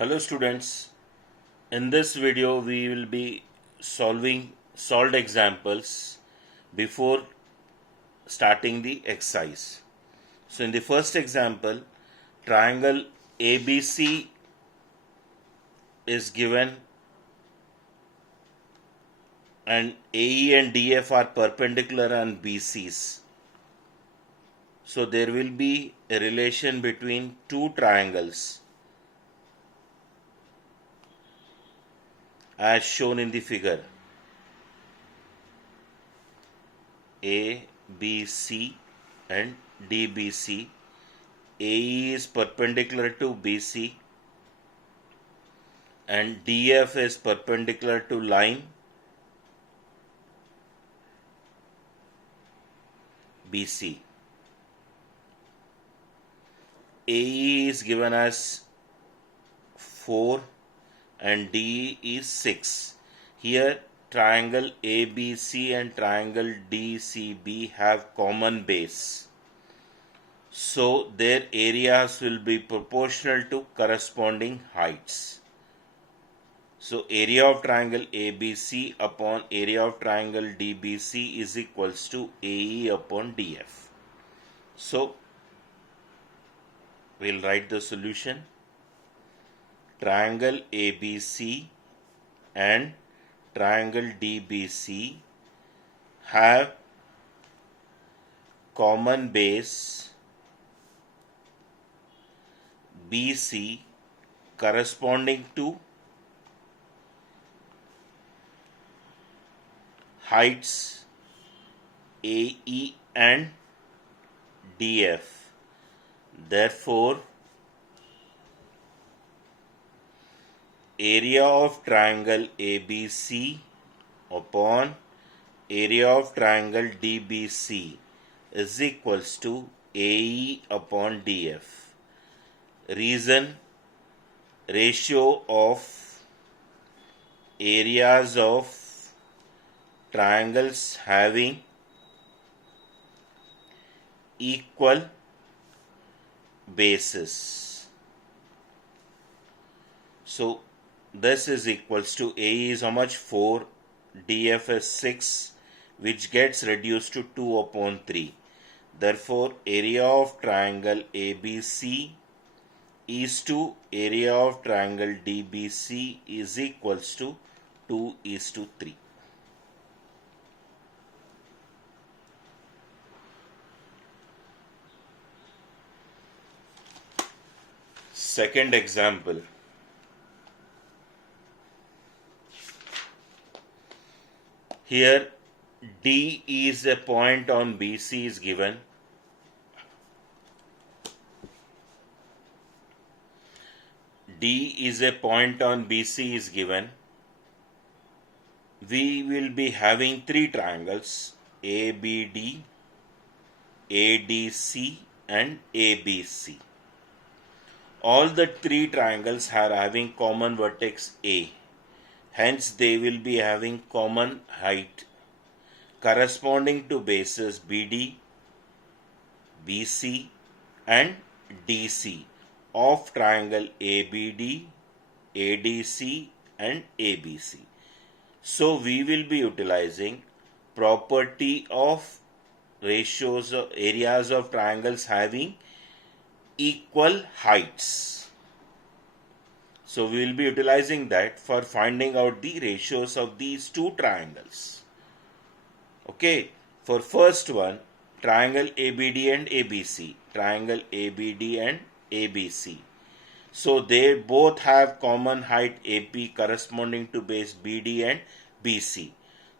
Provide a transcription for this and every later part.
Hello students, in this video we will be solving solved examples before starting the exercise. So in the first example, triangle ABC is given and AE and DF are perpendicular on BCs. So there will be a relation between two triangles as shown in the figure. ABC and DBC. AE is perpendicular to BC and DF is perpendicular to line BC. AE is given as 4 and DE is 6. Here triangle ABC and triangle DCB have common base. So their areas will be proportional to corresponding heights. So area of triangle ABC upon area of triangle DBC is equals to AE upon DF. So we'll write the solution. Triangle ABC and triangle DBC have common base BC corresponding to heights AE and DF. Therefore, area of triangle ABC upon area of triangle DBC is equals to AE upon DF. Reason: ratio of areas of triangles having equal bases. So this is equals to AE is how much? 4, DF is 6, which gets reduced to 2 upon 3. Therefore, area of triangle ABC is to area of triangle DBC is equals to 2 is to 3. Second example. Here D is a point on BC is given. D is a point on BC is given. We will be having three triangles ABD, ADC and ABC. All the three triangles are having common vertex A. Hence they will be having common height corresponding to bases BD, BC and DC of triangle ABD, ADC and ABC. So we will be utilizing property of ratios of areas of triangles having equal heights. So we will be utilizing that for finding out the ratios of these two triangles. Okay, for first one, triangle ABD and ABC, triangle ABD and ABC. So they both have common height AP corresponding to base BD and BC.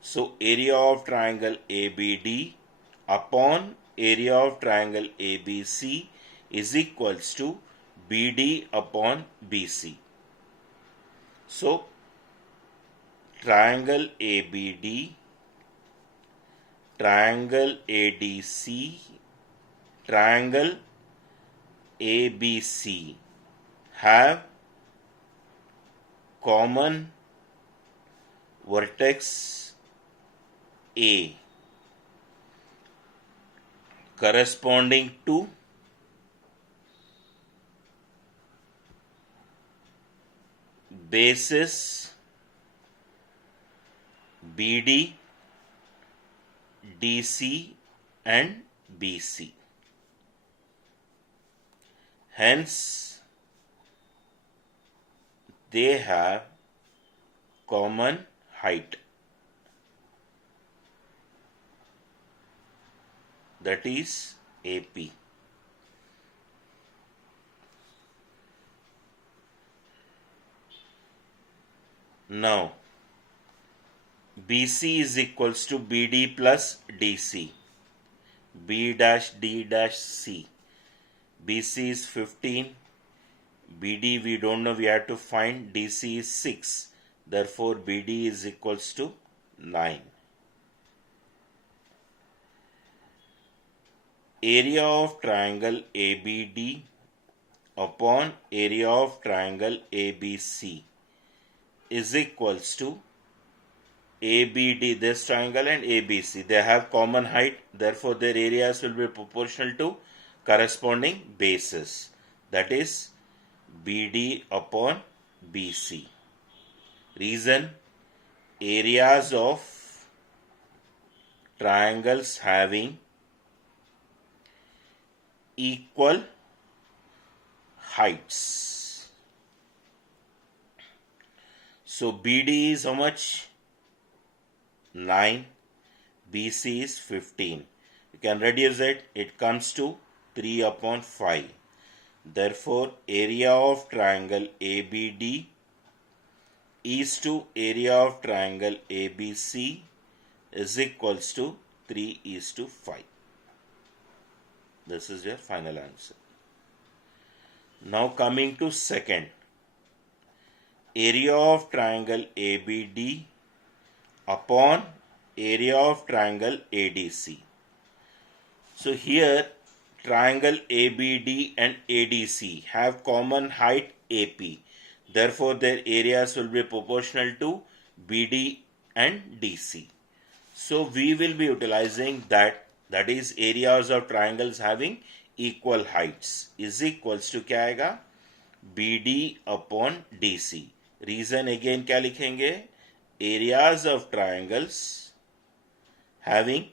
So area of triangle ABD upon area of triangle ABC is equals to BD upon BC. So triangle ABD, triangle ADC, triangle ABC have common vertex A corresponding to bases BD, DC and BC. Hence, they have common height, that is AP. Now, BC is equals to BD plus DC. B dash D dash C. BC is 15. BD we don't know, we have to find. DC is 6. Therefore, BD is equals to 9. Area of triangle ABD upon area of triangle ABC is equals to ABD, this triangle, and ABC. They have common height, therefore their areas will be proportional to corresponding bases, that is BD upon BC. Reason: areas of triangles having equal heights. So BD is how much? 9. BC is 15. You can reduce it. It comes to 3 upon 5. Therefore, area of triangle ABD is to area of triangle ABC is equals to 3 is to 5. This is your final answer. Now coming to second. Area of triangle ABD upon area of triangle ADC. So here triangle ABD and ADC have common height AP. Therefore their areas will be proportional to BD and DC. So we will be utilizing that is areas of triangles having equal heights is equals to क्या आएगा? BD upon DC. Reason again क्या लिखेंगे? Areas of triangles having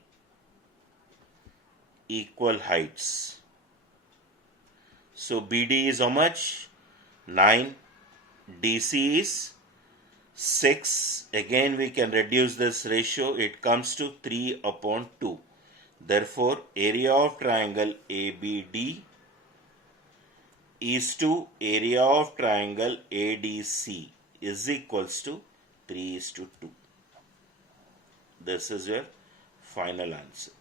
equal heights. So BD is how much? 9. DC is 6. Again we can reduce this ratio. It comes to 3 upon 2. Therefore, area of triangle ABD is to area of triangle ADC is equals to 3 is to 2. This is your final answer.